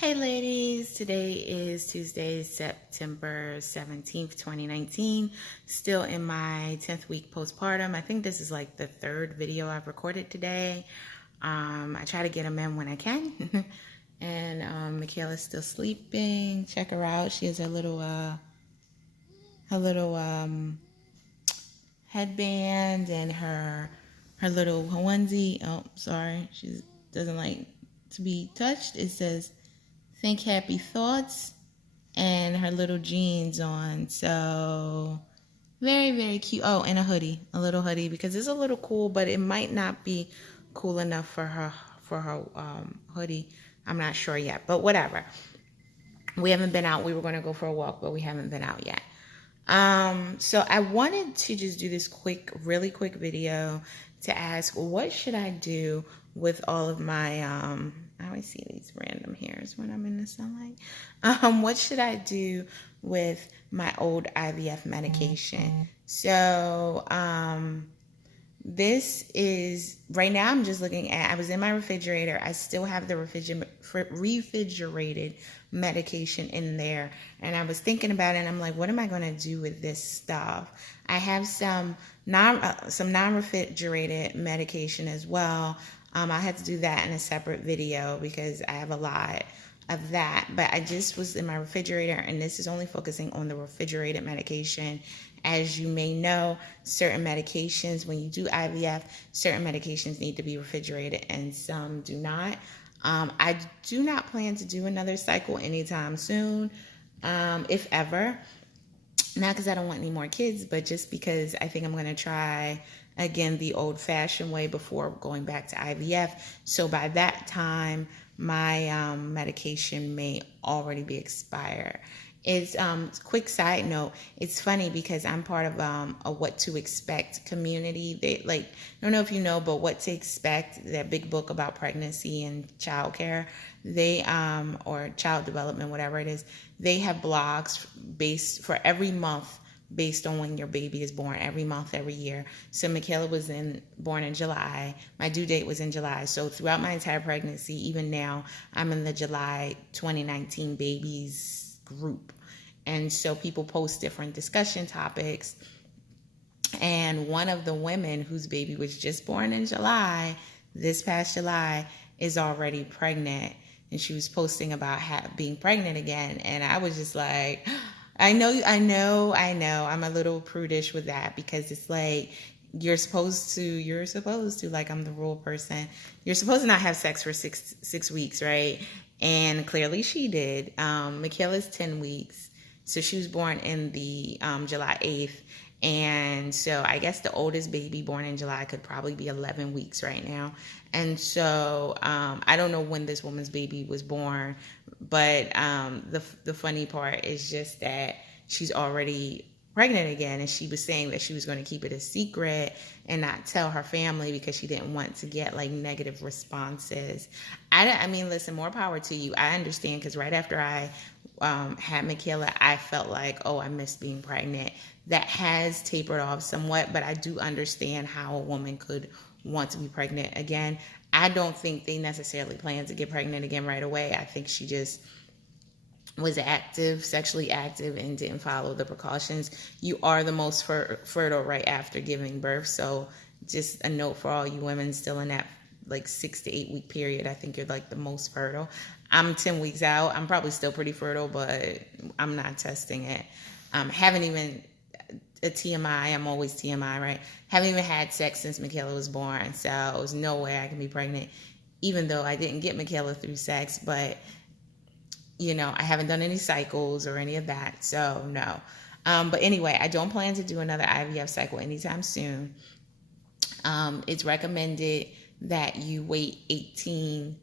Hey ladies, today is Tuesday, September 17th, 2019. Still in my 10th week postpartum. I think this is like the third video I've recorded today. I try to get them in when I can. And Michaela's still sleeping. Check her out. She has her little headband and her little onesie. Oh, sorry. She doesn't like to be touched. It says think happy thoughts, and her little jeans on. So very, very cute. Oh, and a little hoodie, because it's a little cool, but it might not be cool enough for her hoodie. I'm not sure yet, but whatever. We haven't been out. We were going to go for a walk, but we haven't been out yet. So I wanted to just do this really quick video to ask, what should I do with all of my, I always see these random hairs when I'm in the sunlight. What should I do with my old IVF medication? So, this is, right now I'm just looking at, I was in my refrigerator. I still have the refrigerated medication in there. And I was thinking about it, and I'm like, what am I going to do with this stuff? I have some non-refrigerated medication as well. I had to do that in a separate video because I have a lot of that. But I just was in my refrigerator, and this is only focusing on the refrigerated medication. As you may know, certain medications, when you do IVF, certain medications need to be refrigerated and some do not. I do not plan to do another cycle anytime soon, if ever. Not because I don't want any more kids, but just because I think I'm going to try, again, the old-fashioned way before going back to IVF. So by that time, my medication may already be expired. It's quick side note. It's funny because I'm part of a What to Expect community. They I don't know if you know, but What to Expect, that big book about pregnancy and childcare, they or child development, whatever it is, they have blogs based for every month based on when your baby is born, every month, every year. So Michaela was born in July. My due date was in July. So throughout my entire pregnancy, even now, I'm in the July 2019 babies group. And so people post different discussion topics. And one of the women whose baby was just born in July, this past July, is already pregnant. And she was posting about being pregnant again. And I was just like, I know. I'm a little prudish with that, because it's like, you're supposed to, like, I'm the rule person. You're supposed to not have sex for six weeks, right? And clearly she did. Michaela's 10 weeks. So she was born in the July 8th. And so I guess the oldest baby born in July could probably be 11 weeks right now. And so I don't know when this woman's baby was born, but the funny part is just that she's already pregnant again, and she was saying that she was going to keep it a secret and not tell her family because she didn't want to get like negative responses. I mean, listen, more power to you. I understand, because right after I had Michaela, I felt like, oh, I missed being pregnant. That has tapered off somewhat, but I do understand how a woman could want to be pregnant again. I don't think they necessarily plan to get pregnant again right away. I think she just was sexually active, and didn't follow the precautions. You are the most fertile right after giving birth. So just a note for all you women still in that like 6 to 8 week period. I think you're like the most fertile. I'm 10 weeks out. I'm probably still pretty fertile, but I'm not testing it. Haven't even a TMI. I'm always TMI, right? Haven't even had sex since Michaela was born. So there's no way I can be pregnant, even though I didn't get Michaela through sex. But you know, I haven't done any cycles or any of that, so no. But anyway, I don't plan to do another IVF cycle anytime soon. It's recommended that you wait 18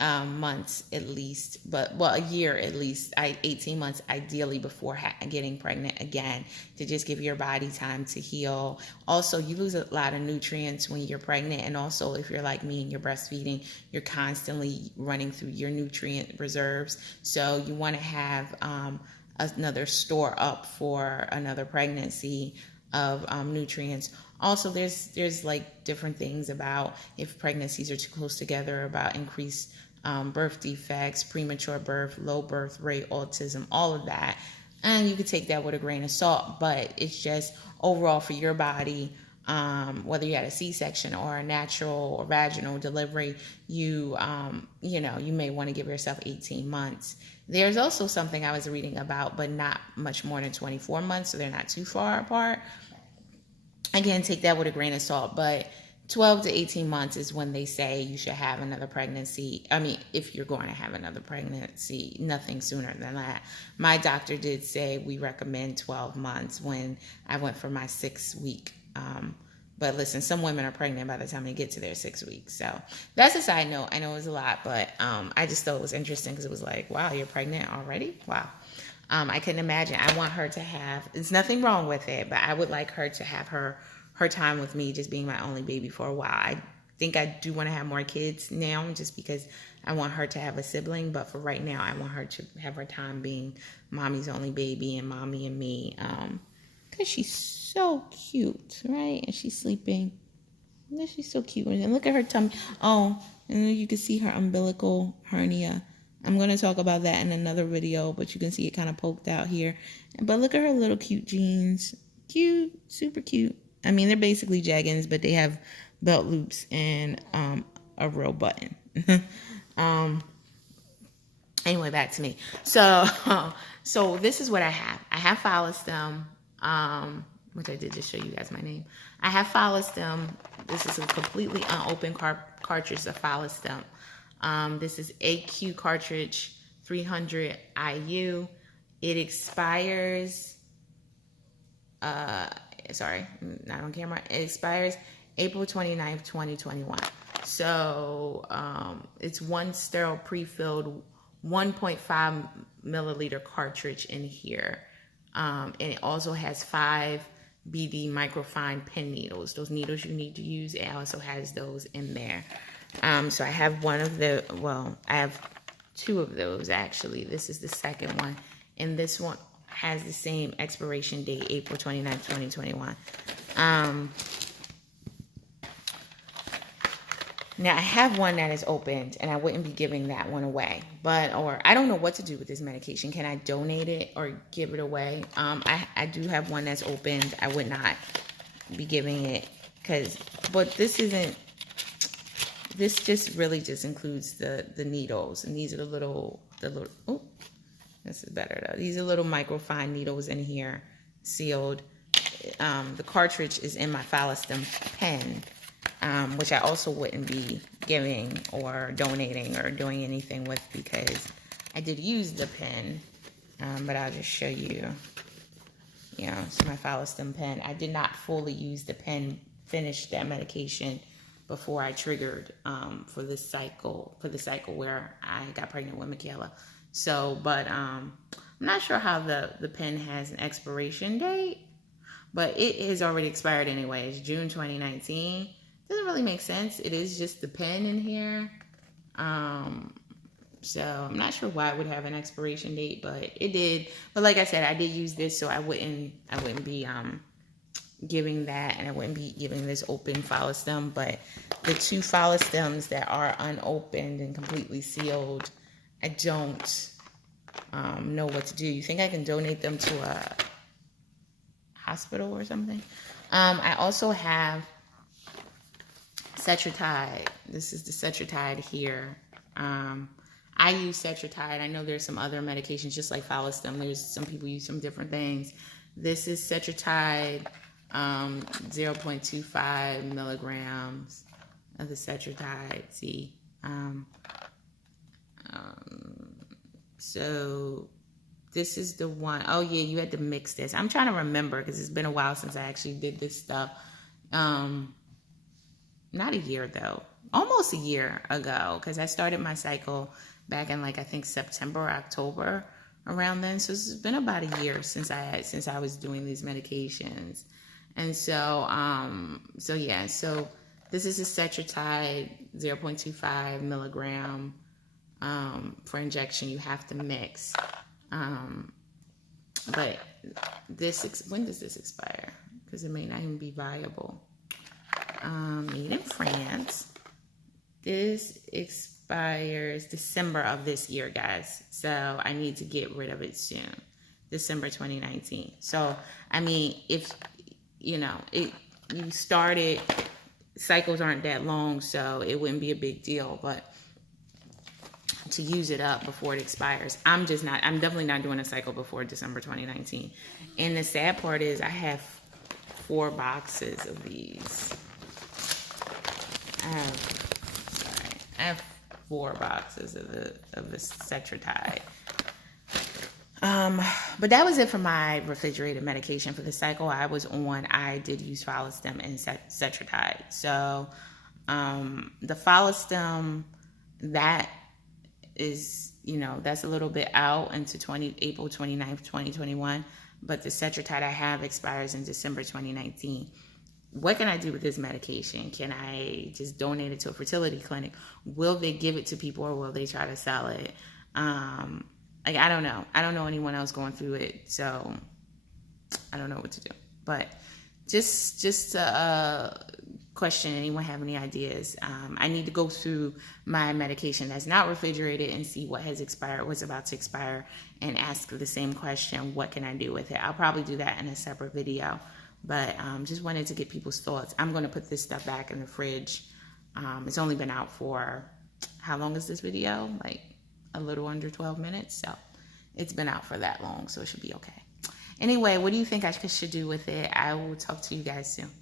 months at least, a year at least, 18 months ideally, before getting pregnant again, to just give your body time to heal. Also, you lose a lot of nutrients when you're pregnant, and also if you're like me and you're breastfeeding, you're constantly running through your nutrient reserves. So you want to have another store up for another pregnancy of nutrients. Also, there's like different things about if pregnancies are too close together, about increased birth defects, premature birth, low birth rate, autism, all of that. And you could take that with a grain of salt, but it's just overall for your body, whether you had a C-section or a natural or vaginal delivery, you may want to give yourself 18 months. There's also something I was reading about, but not much more than 24 months, so they're not too far apart. Again, take that with a grain of salt, but 12 to 18 months is when they say you should have another pregnancy. I mean, if you're going to have another pregnancy, nothing sooner than that. My doctor did say we recommend 12 months when I went for my 6-week. But listen, some women are pregnant by the time they get to their 6 weeks. So that's a side note. I know it was a lot, but I just thought it was interesting because it was like, wow, you're pregnant already? Wow. I couldn't imagine. I want her to have, there's nothing wrong with it, but I would like her to have her time with me, just being my only baby for a while. I think I do want to have more kids now just because I want her to have a sibling. But for right now, I want her to have her time being mommy's only baby and mommy and me. Because she's so cute, right? And she's sleeping. And she's so cute. And look at her tummy. Oh, and you can see her umbilical hernia. I'm going to talk about that in another video, but you can see it kind of poked out here. But look at her little cute jeans. Cute, super cute. I mean, they're basically jeggings, but they have belt loops and a real button. Anyway, back to me. So this is what I have. I have Follistim, which I did just show you guys my name. I have Follistim. This is a completely unopened cartridge of Follistim. This is AQ cartridge 300 IU. It expires, sorry, not on camera. It expires April 29th, 2021. So it's one sterile pre-filled 1.5 milliliter cartridge in here. And it also has 5 BD microfine pen needles. Those needles you need to use, it also has those in there. So I have I have 2 of those actually. This is the second one. And this one has the same expiration date, April 29th, 2021. Now I have one that is opened and I wouldn't be giving that one away, or I don't know what to do with this medication. Can I donate it or give it away? I do have one that's opened. I would not be giving it but this just really just includes the needles, and these are the little, oh, this is better though. These are little microfine needles in here, sealed. The cartridge is in my Follistim pen, which I also wouldn't be giving or donating or doing anything with because I did use the pen, but I'll just show you. It's my Follistim pen. I did not fully use the pen, finish that medication before I triggered for the cycle where I got pregnant with Michaela. So, but I'm not sure how the pen has an expiration date, but it has already expired anyway. It's June 2019. Doesn't really make sense. It is just the pen in here. So I'm not sure why it would have an expiration date, but it did. But like I said, I did use this, so I wouldn't be giving that, and I wouldn't be giving this open Follistim. But the 2 Follistims that are unopened and completely sealed, I don't know what to do. You think I can donate them to a hospital or something? I also have Cetrotide. This is the Cetrotide here. I use Cetrotide. I know there's some other medications just like Follistim. There's some people use some different things. This is Cetrotide, 0.25 milligrams of the Cetrotide. See, so this is the one. Oh yeah, you had to mix this. I'm trying to remember because it's been a while since I actually did this stuff. Not a year though, almost a year ago, because I started my cycle back in I think September or October, around then. So it's been about a year since I was doing these medications. And so so this is a Cetrotide 0.25 milligram for injection. You have to mix. But when does this expire? Because it may not even be viable. Made in France. This expires December of this year, guys. So I need to get rid of it soon. December 2019. So, I mean, if, you started, cycles aren't that long, so it wouldn't be a big deal. But to use it up before it expires, I'm definitely not doing a cycle before December 2019. And the sad part is I have 4 boxes of these. I have 4 boxes of the Cetratide. But that was it for my refrigerated medication for the cycle I was on. I did use Follistim and Cetratide. So the Follistim, that is, that's a little bit out into April 29th, 2021. But the Cetratide I have expires in December 2019. What can I do with this medication? Can I just donate it to a fertility clinic? Will they give it to people, or will they try to sell it? I don't know. I don't know anyone else going through it, so I don't know what to do. But just a question. Anyone have any ideas? I need to go through my medication that's not refrigerated and see what has expired, what's about to expire, and ask the same question: what can I do with it? I'll probably do that in a separate video. But just wanted to get people's thoughts. I'm going to put this stuff back in the fridge. It's only been out for, how long is this video? Like a little under 12 minutes. So it's been out for that long, so it should be okay. Anyway, what do you think I should do with it? I will talk to you guys soon.